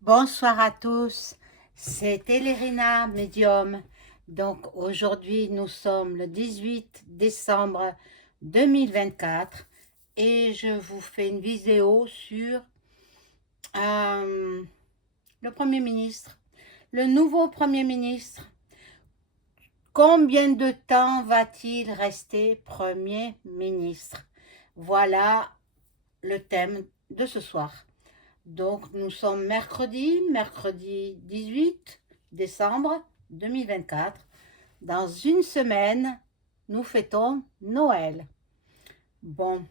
Bonsoir à tous, c'est Elérina Medium. Donc aujourd'hui nous sommes le 18 décembre 2024 et je vous fais une vidéo sur euh, le Premier ministre, le nouveau Premier ministre. Combien de temps va-t-il rester Premier ministre? Voilà le thème de ce soir. Donc, nous sommes mercredi 18 décembre 2024. Dans une semaine, nous fêtons Noël. Bon,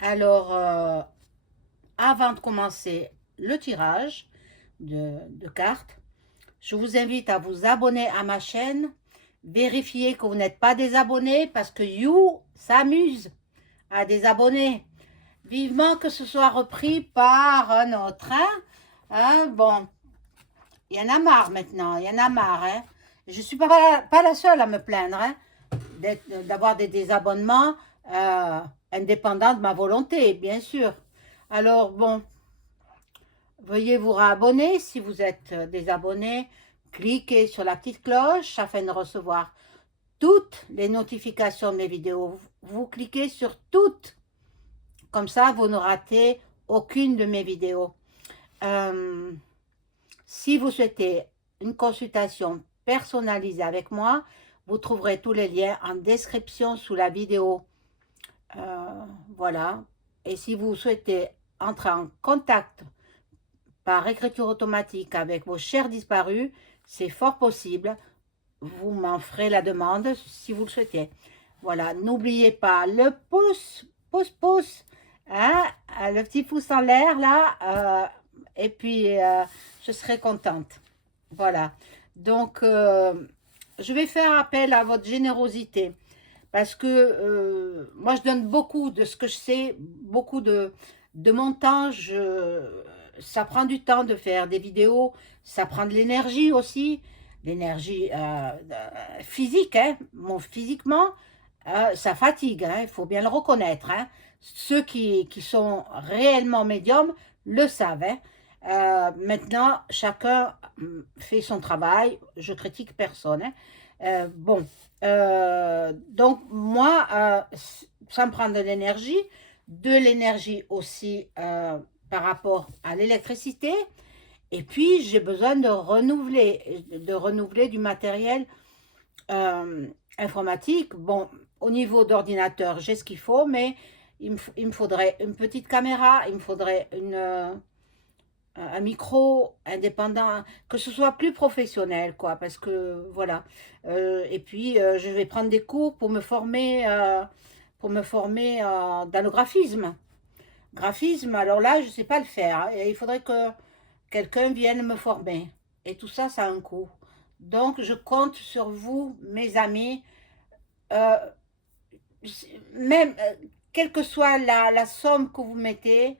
alors, avant de commencer le tirage de cartes, je vous invite à vous abonner à ma chaîne. Vérifiez que vous n'êtes pas désabonné parce que You s'amuse à désabonner. Vivement que ce soit repris par un autre. Bon, il y en a marre maintenant, il y en a marre. Je ne suis pas la seule à me plaindre d'avoir des désabonnements indépendants de ma volonté, bien sûr. Alors, bon, veuillez vous réabonner si vous êtes désabonné. Cliquez sur la petite cloche afin de recevoir toutes les notifications de mes vidéos. Vous cliquez sur toutes. Comme ça, vous ne ratez aucune de mes vidéos. Si vous souhaitez une consultation personnalisée avec moi, vous trouverez tous les liens en description sous la vidéo. Voilà. Et si vous souhaitez entrer en contact par écriture automatique avec vos chers disparus, c'est fort possible. Vous m'en ferez la demande si vous le souhaitez. Voilà. N'oubliez pas le pouce, hein, le petit pouce en l'air là. Et puis, je serai contente. Voilà. Donc, je vais faire appel à votre générosité. Parce que moi, je donne beaucoup de ce que je sais, beaucoup de mon temps. Ça prend du temps de faire des vidéos. Ça prend de l'énergie aussi. L'énergie physique. Hein. Bon, physiquement, ça fatigue. Hein, il faut bien le reconnaître. Hein. Ceux qui sont réellement médiums le savent. Hein. Maintenant, chacun fait son travail. Je critique personne. Hein. Bon, donc moi, ça me prend de l'énergie aussi par rapport à l'électricité. Et puis, j'ai besoin de renouveler du matériel informatique. Bon, au niveau d'ordinateur, j'ai ce qu'il faut, mais il me faudrait une petite caméra, il me faudrait un micro indépendant, que ce soit plus professionnel, quoi, parce que voilà. Et puis, je vais prendre des cours pour me former dans le graphisme. Graphisme, alors là, je ne sais pas le faire. Hein, et il faudrait que quelqu'un vienne me former. Et tout ça, ça a un coût. Donc, je compte sur vous, mes amis, euh, même, quelle que soit la somme que vous mettez,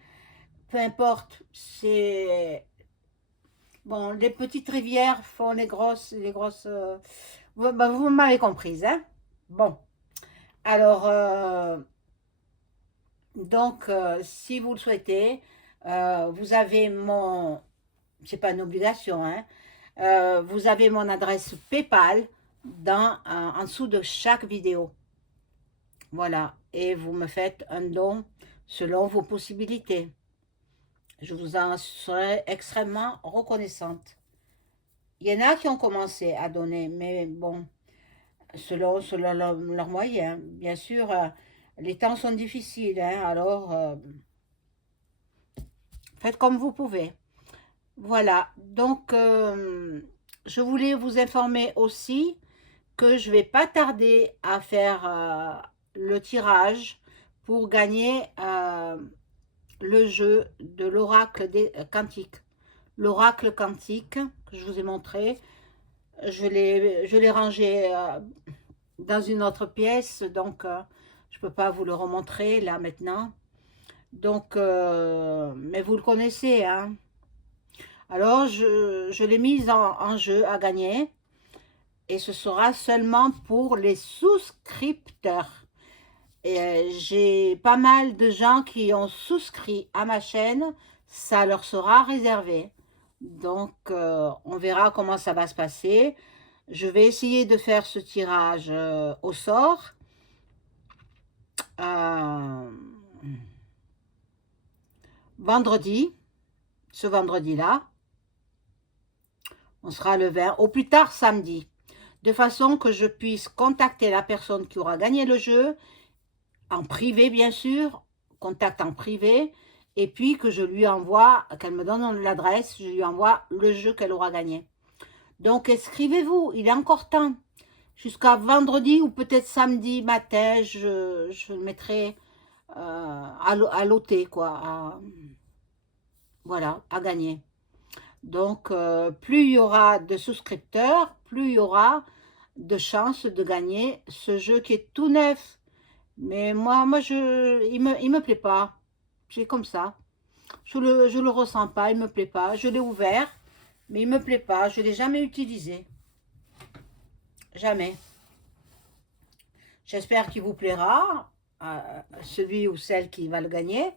peu importe, c'est... Bon, les petites rivières font les grosses... vous m'avez comprise, hein? Bon, alors, donc, si vous le souhaitez, vous avez mon... C'est pas une obligation, hein? Vous avez mon adresse PayPal en dessous de chaque vidéo. Voilà, et vous me faites un don selon vos possibilités. Je vous en serai extrêmement reconnaissante. Il y en a qui ont commencé à donner, mais bon, selon leurs moyens. Bien sûr, les temps sont difficiles, hein, alors faites comme vous pouvez. Voilà, donc je voulais vous informer aussi que je vais pas tarder à faire le tirage pour gagner le jeu de l'oracle quantique. L'oracle quantique que je vous ai montré, je l'ai rangé dans une autre pièce, donc je ne peux pas vous le remontrer là maintenant. Donc, mais vous le connaissez, hein. Alors, je l'ai mise en jeu à gagner et ce sera seulement pour les souscripteurs. Et j'ai pas mal de gens qui ont souscrit à ma chaîne, ça leur sera réservé. Donc, on verra comment ça va se passer. Je vais essayer de faire ce tirage au sort. euh, Vendredi, ce vendredi-là, on sera le 20, au plus tard samedi, de façon que je puisse contacter la personne qui aura gagné le jeu, en privé bien sûr, contact en privé, et puis que je lui envoie, qu'elle me donne l'adresse, je lui envoie le jeu qu'elle aura gagné. Donc inscrivez-vous, il est encore temps. Jusqu'à vendredi ou peut-être samedi matin, je le mettrai à loter, quoi, voilà, à gagner. Donc, plus il y aura de souscripteurs, plus il y aura de chances de gagner ce jeu qui est tout neuf. Mais il me plaît pas. C'est comme ça. Je le ressens pas, il me plaît pas. Je l'ai ouvert, mais il me plaît pas. Je l'ai jamais utilisé. Jamais. J'espère qu'il vous plaira, celui ou celle qui va le gagner.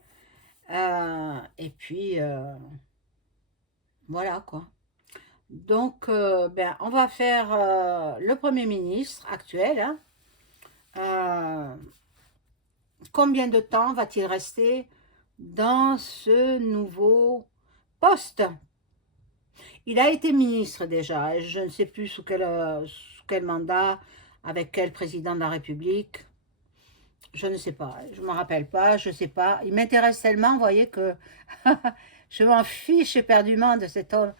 Et puis, voilà quoi. Donc, ben, on va faire le Premier ministre actuel. Hein. Euh, Combien de temps va-t-il rester dans ce nouveau poste? Il a été ministre déjà, je ne sais plus sous quel mandat, avec quel président de la République. Je ne sais pas, je ne me rappelle pas, je ne sais pas. Il m'intéresse tellement, vous voyez, que je m'en fiche éperdument de cet homme.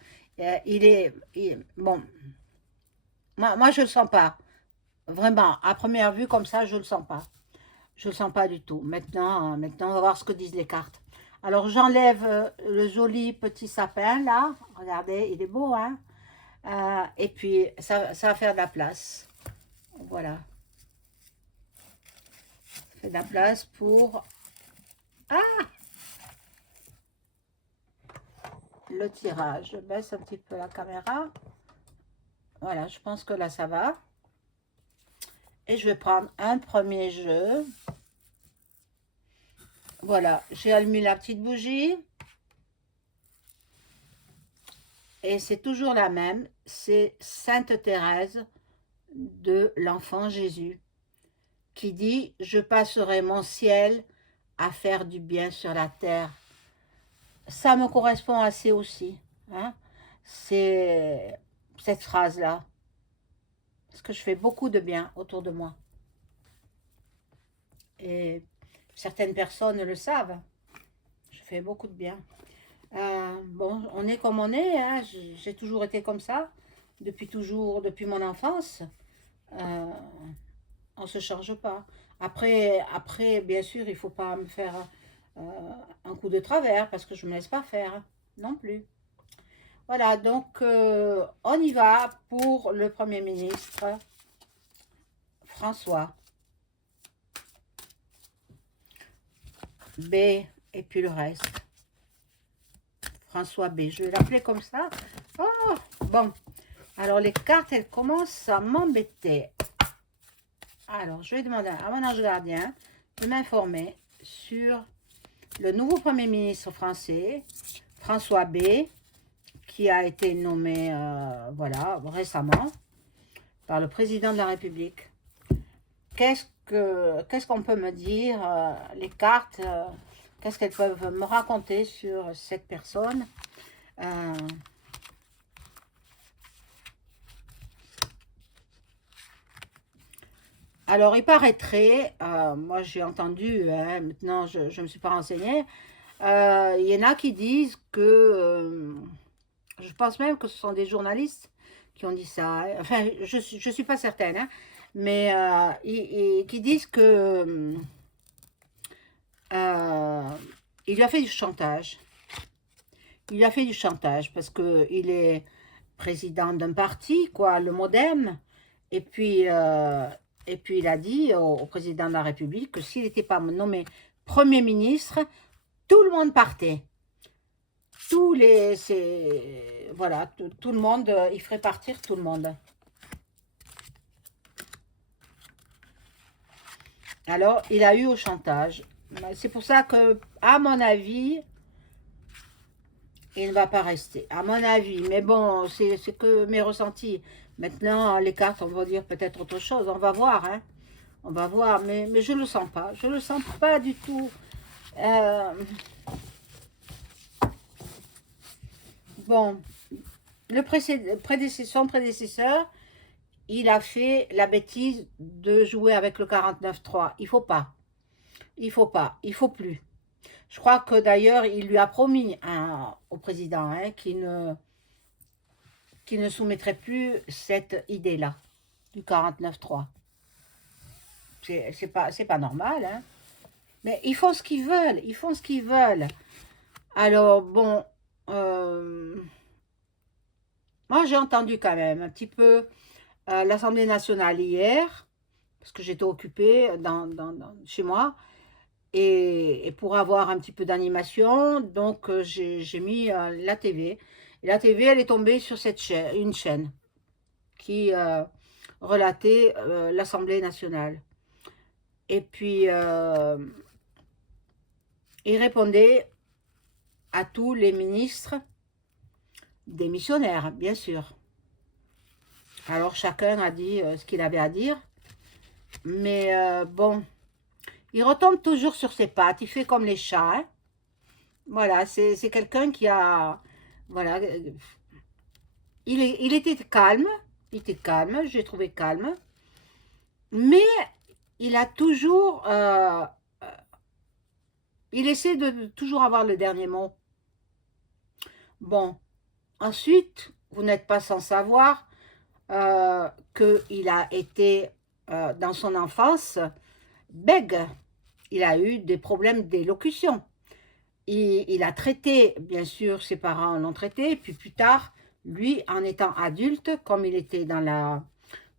Bon, moi je ne le sens pas. Vraiment, à première vue, comme ça, je ne le sens pas. Je ne le sens pas du tout. Maintenant, on va voir ce que disent les cartes. Alors, j'enlève le joli petit sapin, là. Regardez, il est beau, hein. Et puis, ça va faire de la place. Voilà. Ça fait de la place pour le tirage. Je baisse un petit peu la caméra. Voilà, je pense que là, ça va. Et je vais prendre un premier jeu. Voilà, j'ai allumé la petite bougie. Et c'est toujours la même. C'est Sainte Thérèse de l'Enfant Jésus qui dit « Je passerai mon ciel à faire du bien sur la terre ». Ça me correspond assez aussi. Hein. C'est cette phrase-là. Parce que je fais beaucoup de bien autour de moi. Et certaines personnes le savent. Je fais beaucoup de bien. Bon, on est comme on est. Hein. J'ai toujours été comme ça. Depuis toujours, depuis mon enfance. Euh, on ne se change pas. Après, bien sûr, il ne faut pas me faire un coup de travers parce que je ne me laisse pas faire non plus. Voilà, donc on y va pour le Premier ministre François. B et puis le reste. François B, je vais l'appeler comme ça. Oh, bon, alors les cartes, elles commencent à m'embêter. Alors, je vais demander à mon ange gardien de m'informer sur le nouveau Premier ministre français, François B, qui a été nommé voilà, récemment par le président de la République. Qu'est-ce qu'on peut me dire, les cartes, qu'est-ce qu'elles peuvent me raconter sur cette personne? Alors, il paraîtrait, moi j'ai entendu, hein, maintenant je ne me suis pas renseignée, il y en a qui disent que, je pense même que ce sont des journalistes qui ont dit ça, hein. Enfin, je ne suis pas certaine, hein, mais qui disent que il lui a fait du chantage. Il lui a fait du chantage parce qu'il est président d'un parti, quoi, le MoDem, et puis, il a dit au président de la République que s'il n'était pas nommé Premier ministre, tout le monde partait. Voilà, tout le monde, il ferait partir tout le monde. Alors, il a eu au chantage. C'est pour ça que, à mon avis, il ne va pas rester, à mon avis. Mais bon, c'est que mes ressentis. Maintenant, les cartes, on va dire peut-être autre chose. On va voir, hein. On va voir, mais je ne le sens pas. Je ne le sens pas du tout. Euh, bon, son prédécesseur, il a fait la bêtise de jouer avec le 49.3. Il faut pas. Il faut pas. Il faut plus. Je crois que d'ailleurs, il lui a promis au président hein, qu'il ne soumettrait plus cette idée-là du 49.3. C'est pas normal, hein. Mais ils font ce qu'ils veulent. Ils font ce qu'ils veulent. Alors, bon, moi j'ai entendu quand même un petit peu l'Assemblée nationale hier, parce que j'étais occupée chez moi, et pour avoir un petit peu d'animation, donc j'ai mis la TV. Et la TV, elle est tombée sur une chaîne qui relatait l'Assemblée nationale. Et puis, il répondait à tous les ministres démissionnaires, bien sûr. Alors, chacun a dit ce qu'il avait à dire. Mais bon, il retombe toujours sur ses pattes. Il fait comme les chats. Hein. Voilà, c'est quelqu'un qui a... Voilà, il était calme. Il était calme, j'ai trouvé calme. Mais il a toujours... il essaie de toujours avoir le dernier mot. Bon, ensuite, vous n'êtes pas sans savoir qu'il a été, dans son enfance, bègue. Il a eu des problèmes d'élocution. Il a traité, bien sûr, ses parents l'ont traité, puis plus tard, lui, en étant adulte, comme il était dans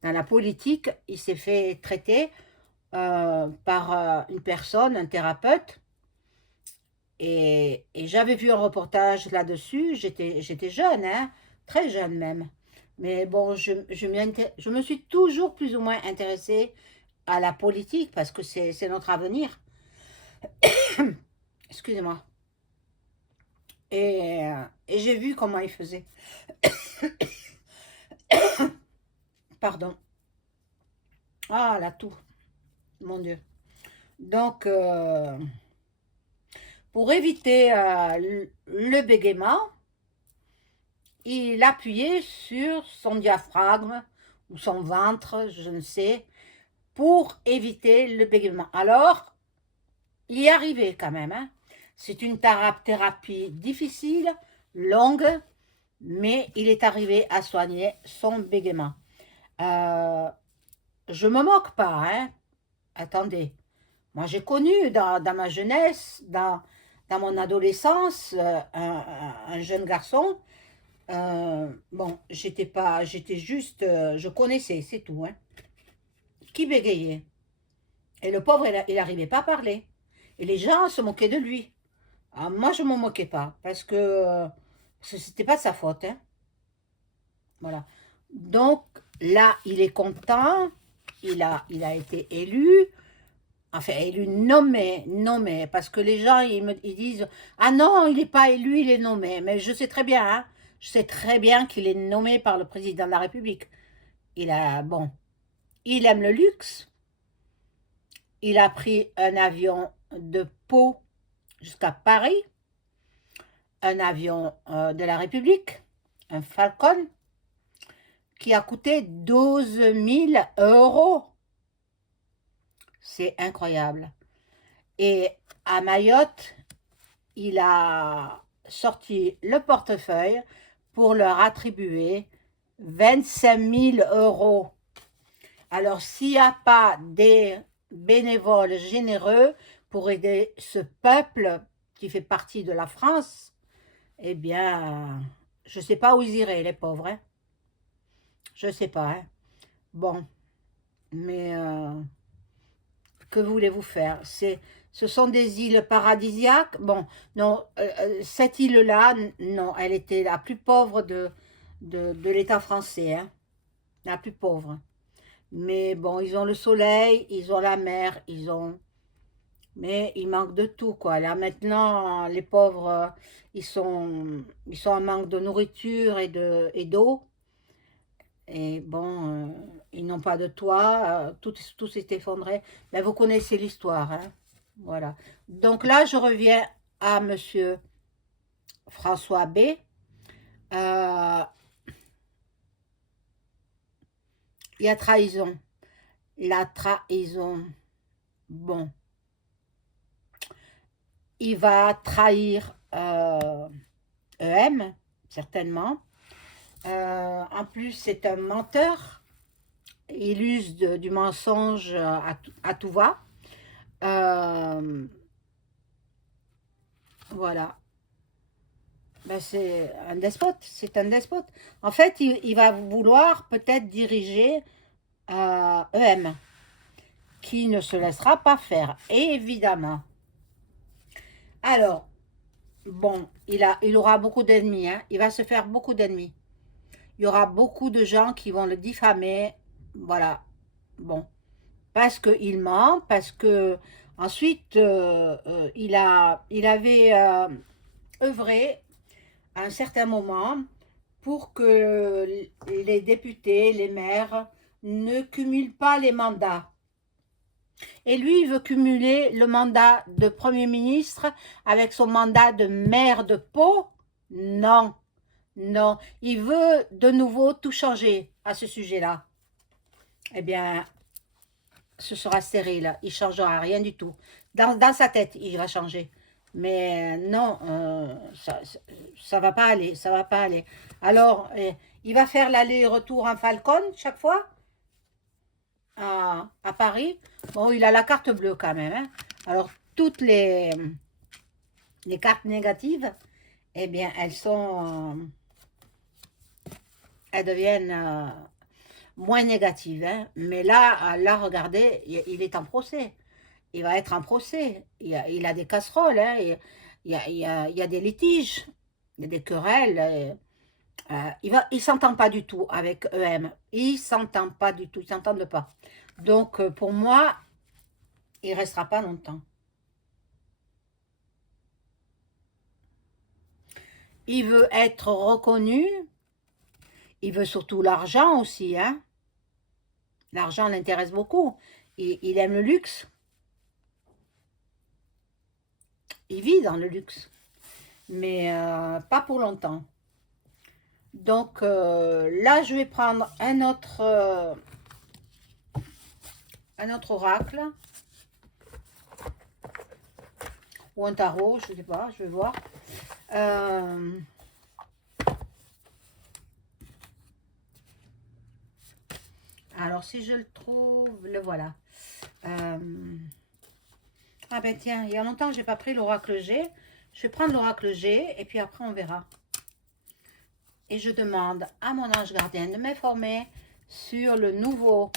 la politique, il s'est fait traiter par une personne, un thérapeute, et j'avais vu un reportage là-dessus, j'étais jeune, hein, très jeune même. Mais bon, je me suis toujours plus ou moins intéressée à la politique parce que c'est notre avenir. Excusez-moi. Et j'ai vu comment il faisait. Pardon. Ah, la toux. Mon Dieu. Donc, pour éviter le bégaiement, il appuyait sur son diaphragme ou son ventre, je ne sais, pour éviter le bégaiement. Alors, il y arrivait quand même. Hein. C'est une thérapie difficile, longue, mais il est arrivé à soigner son bégaiement. Je me moque pas, hein. Attendez. Moi, j'ai connu dans ma jeunesse, dans mon adolescence, un jeune garçon. Bon, j'étais juste, je connaissais, c'est tout, hein, qui bégayait. Et le pauvre, il n'arrivait pas à parler. Et les gens se moquaient de lui. Ah, moi, je ne m'en moquais pas, parce que c'était pas de sa faute, hein. Voilà. Donc, là, il est content, il a été élu, enfin, élu nommé, parce que les gens, ils disent, ah non, il n'est pas élu, il est nommé. Mais je sais très bien, hein, je sais très bien qu'il est nommé par le président de la République. Bon, il aime le luxe. Il a pris un avion de Pau jusqu'à Paris, un avion de la République, un Falcon, qui a coûté 12 000 €. C'est incroyable. Et à Mayotte, il a sorti le portefeuille pour leur attribuer 25 000 €. Alors, s'il n'y a pas des bénévoles généreux pour aider ce peuple qui fait partie de la France, eh bien, je ne sais pas où ils iraient, les pauvres. Hein. Je ne sais pas. Hein. Bon, mais que voulez-vous faire? Ce sont des îles paradisiaques. Bon, non, cette île-là, non, elle était la plus pauvre de l'État français, hein, la plus pauvre. Mais bon, ils ont le soleil, ils ont la mer, ils ont Mais il manque de tout, quoi. Là, maintenant, les pauvres, ils sont en manque de nourriture et d'eau. Et bon, ils n'ont pas de toit, tout s'est effondré. Mais vous connaissez l'histoire, hein. Voilà. Donc là, je reviens à Monsieur François B. Euh, il y a trahison. La trahison. Bon, il va trahir EM, certainement. En plus, c'est un menteur. Il use du mensonge à tout va. Euh, voilà. Ben, c'est un despote. C'est un despote. En fait, il va vouloir peut-être diriger EM, qui ne se laissera pas faire, évidemment. Alors, bon, il aura beaucoup d'ennemis, hein. Il va se faire beaucoup d'ennemis. Il y aura beaucoup de gens qui vont le diffamer. Voilà. Bon. Parce qu'il ment, parce que ensuite, il avait œuvré à un certain moment pour que les députés, les maires ne cumulent pas les mandats. Et lui, il veut cumuler le mandat de Premier ministre avec son mandat de maire de Pau. Non, non. Il veut de nouveau tout changer à ce sujet-là. Eh bien, ce sera stérile. Il ne changera rien du tout. Dans sa tête, il va changer. Mais non, ça va pas aller. Ça va pas aller. Alors, il va faire l'aller-retour en Falcon chaque fois à Paris. Bon, il a la carte bleue quand même, hein. Alors, toutes les cartes négatives, eh bien, elles deviennent moins négatives, hein. Mais là, regardez, il est en procès. Il va être en procès. Il a des casseroles, hein. Il y a des litiges, il y a des querelles. Il s'entend pas du tout avec EM. Il s'entend pas du tout. Ils s'entendent pas. Donc, pour moi, il restera pas longtemps. Il veut être reconnu. Il veut surtout l'argent aussi, hein. L'argent l'intéresse beaucoup. Il aime le luxe. Il vit dans le luxe. Mais pas pour longtemps. Donc là, je vais prendre un autre oracle. Ou un tarot, je ne sais pas, je vais voir. Alors, si je le trouve, le voilà. Ah ben tiens, il y a longtemps que je n'ai pas pris l'oracle G. Je vais prendre l'oracle G et puis après on verra. Et je demande à mon ange gardien de m'informer sur le nouveau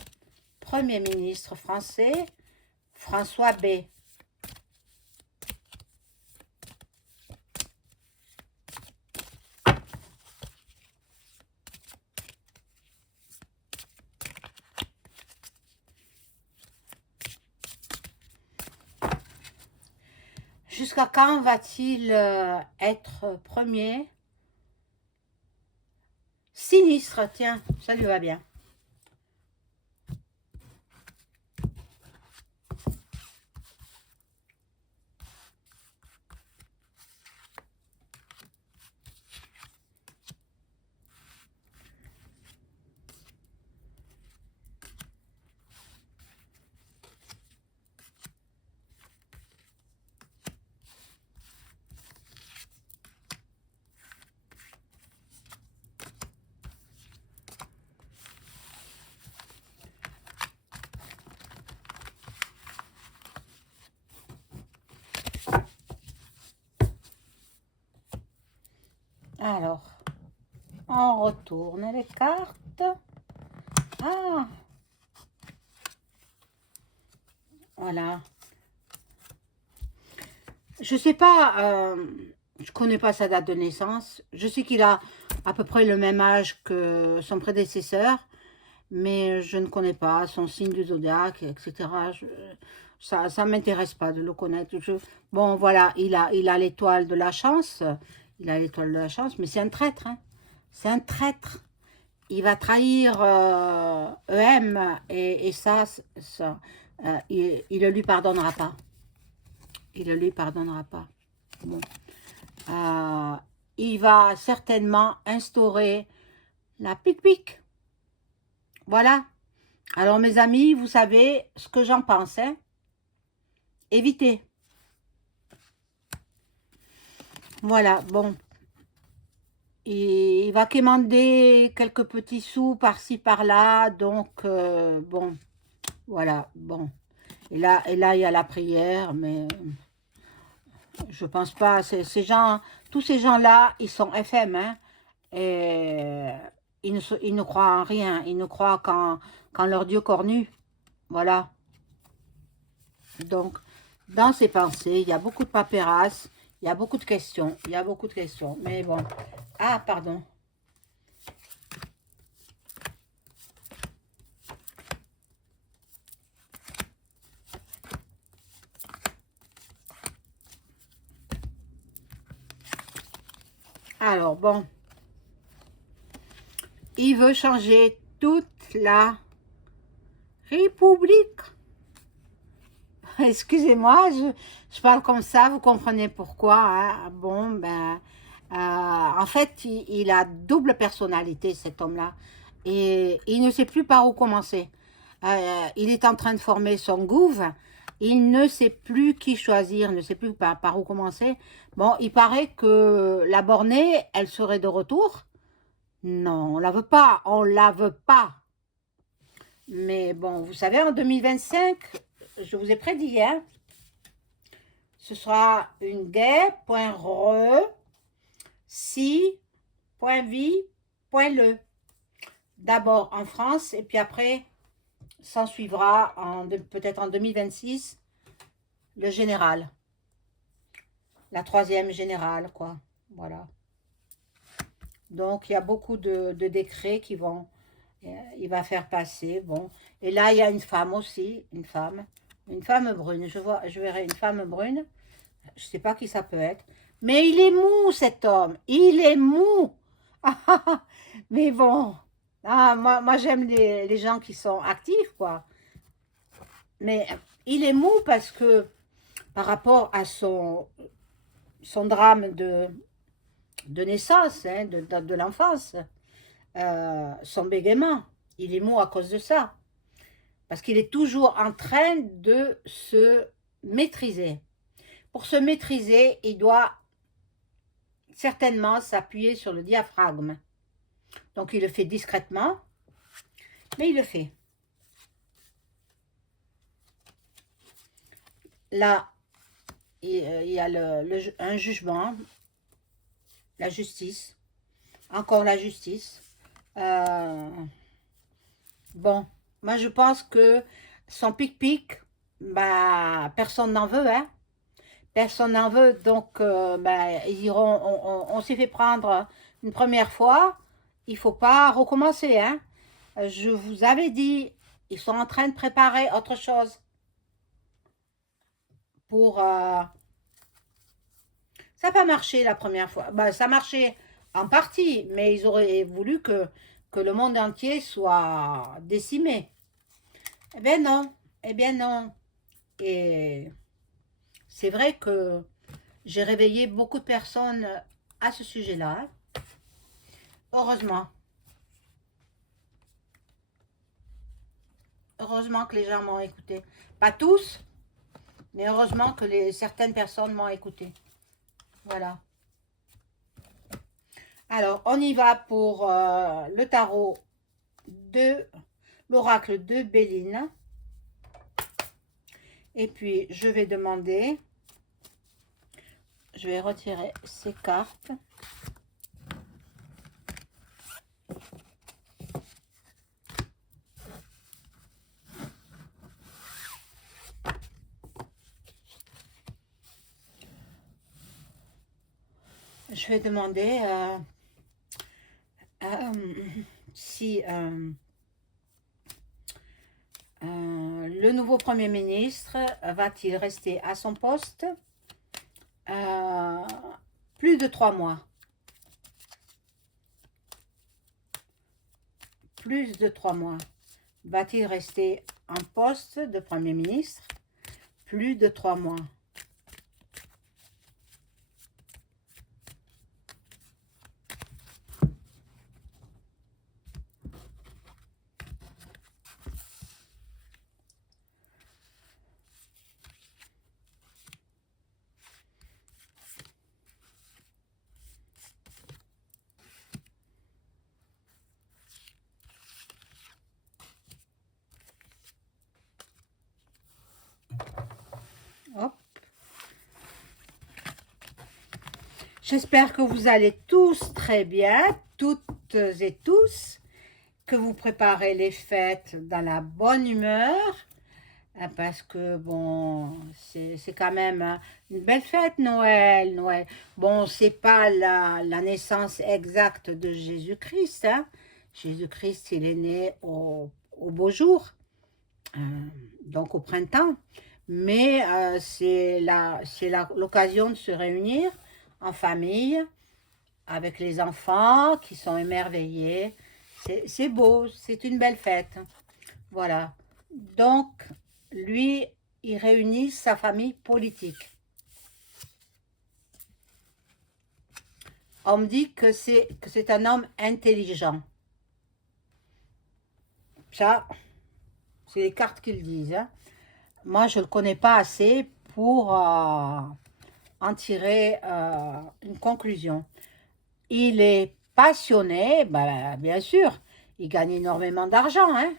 Premier ministre français, François B. Jusqu'à quand va-t-il être premier? Sinistre, tiens, ça lui va bien. Alors, on retourne les cartes. Ah, voilà. Je sais pas, je connais pas sa date de naissance. Je sais qu'il a à peu près le même âge que son prédécesseur, mais je ne connais pas son signe du zodiaque, etc. Ça m'intéresse pas de le connaître. Bon, voilà, il a l'étoile de la chance. Il a l'étoile de la chance, mais c'est un traître. Hein. C'est un traître. Il va trahir EM et ça il ne lui pardonnera pas. Il ne lui pardonnera pas. Bon. Euh, il va certainement instaurer la pique-pique. Voilà. Alors, mes amis, vous savez ce que j'en pense. Hein? Évitez. Voilà, bon. Et il va quémander quelques petits sous par-ci, par-là. Donc, bon, voilà, bon. Et là, il y a la prière, mais je pense pas. Ces gens, tous ces gens-là, ils sont FM, hein, et ils ne croient en rien. Ils ne croient qu'en leur Dieu cornu. Voilà. Donc, dans ces pensées, il y a beaucoup de paperasse, il y a beaucoup de questions, il y a beaucoup de questions. Mais bon. Ah, pardon. Alors, bon. Il veut changer toute la République. Excusez-moi, je parle comme ça, vous comprenez pourquoi. Hein? Bon, ben, en fait, il a double personnalité, cet homme-là. Et il ne sait plus par où commencer. Il est en train de former son gouv. Il ne sait plus qui choisir, ne sait plus par où commencer. Bon, il paraît que la bornée, elle serait de retour. Non, on la veut pas, on la veut pas. Mais bon, vous savez, en 2025, je vous ai prédit, hein, ce sera une guerre, point re, si, point vie, point le. D'abord en France, et puis après, s'en suivra peut-être en 2026, le général. La troisième générale, quoi. Voilà. Donc, il y a beaucoup de décrets qui vont... il va faire passer, bon. Et là, il y a une femme aussi, une femme brune. Je verrai une femme brune. Je ne sais pas qui ça peut être. Mais il est mou, cet homme. Il est mou. Mais bon, moi j'aime les gens qui sont actifs, quoi. Mais il est mou parce que par rapport à son drame de naissance, hein, de l'enfance, son bégaiement, il est mou à cause de ça. Parce qu'il est toujours en train de se maîtriser. Pour se maîtriser, il doit certainement s'appuyer sur le diaphragme. Donc il le fait discrètement, mais il le fait. Là, il y a un jugement, la justice, encore la justice. Bon, moi je pense que son pic-pic, bah, personne n'en veut, hein. Personne n'en veut, donc bah, ils iront, on s'est fait prendre une première fois, il ne faut pas recommencer, hein. Je vous avais dit, ils sont en train de préparer autre chose pour... ça n'a pas marché la première fois. Bah, ça marchait en partie, mais ils auraient voulu que le monde entier soit décimé. Eh bien non, eh bien non. Et c'est vrai que j'ai réveillé beaucoup de personnes à ce sujet-là. Hein. Heureusement. Heureusement que les gens m'ont écouté. Pas tous, mais heureusement que certaines personnes m'ont écouté. Voilà. Alors, on y va pour le tarot de l'oracle de Béline. Et puis, je vais demander, je vais retirer ces cartes. Je vais demander si Le nouveau Premier ministre va-t-il rester à son poste plus de 3 mois? Plus de 3 mois. Va-t-il rester en poste de Premier ministre plus de 3 mois? Hop. J'espère que vous allez tous très bien, toutes et tous, que vous préparez les fêtes dans la bonne humeur, parce que, bon, c'est quand même une belle fête, Noël, Noël. Bon, c'est pas la naissance exacte de Jésus-Christ, hein. Jésus-Christ, il est né au beau jour, euh, donc au printemps. Mais c'est l'occasion de se réunir en famille, avec les enfants qui sont émerveillés. C'est beau, c'est une belle fête. Voilà. Donc, lui, il réunit sa famille politique. On me dit que c'est un homme intelligent. Ça, c'est les cartes qui le disent, hein. Moi, je ne le connais pas assez pour en tirer une conclusion. Il est passionné, ben, bien sûr, il gagne énormément d'argent, hein.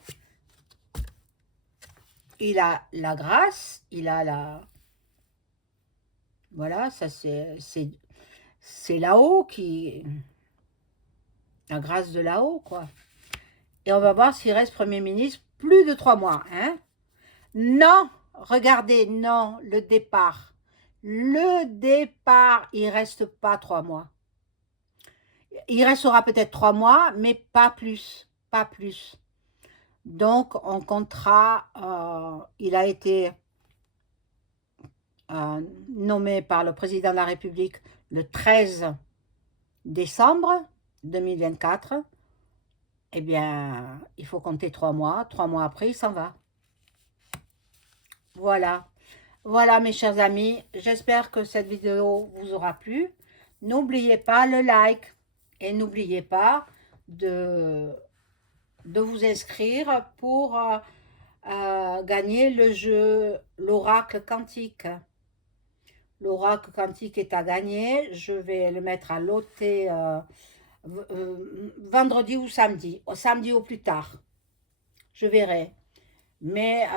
Il a la grâce, il a la... Voilà, ça c'est là-haut qui... La grâce de là-haut, quoi. Et on va voir s'il reste Premier ministre plus de 3 mois, hein. Non, regardez, non, le départ. Le départ, il ne reste pas 3 mois. Il restera peut-être 3 mois, mais pas plus, pas plus. Donc, on comptera, il a été nommé par le président de la République le 13 décembre 2024. Eh bien, il faut compter 3 mois. 3 mois après, il s'en va. Voilà. Voilà, mes chers amis. J'espère que cette vidéo vous aura plu. N'oubliez pas le like et n'oubliez pas de vous inscrire pour gagner le jeu l'oracle quantique. L'oracle quantique est à gagner. Je vais le mettre à loter vendredi ou samedi. Au samedi au plus tard. Je verrai. Mais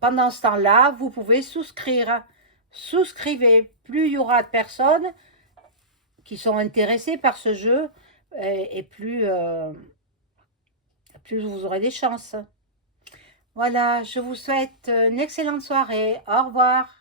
pendant ce temps-là, vous pouvez souscrire. Souscrivez. Plus il y aura de personnes qui sont intéressées par ce jeu, et plus vous aurez des chances. Voilà, je vous souhaite une excellente soirée. Au revoir.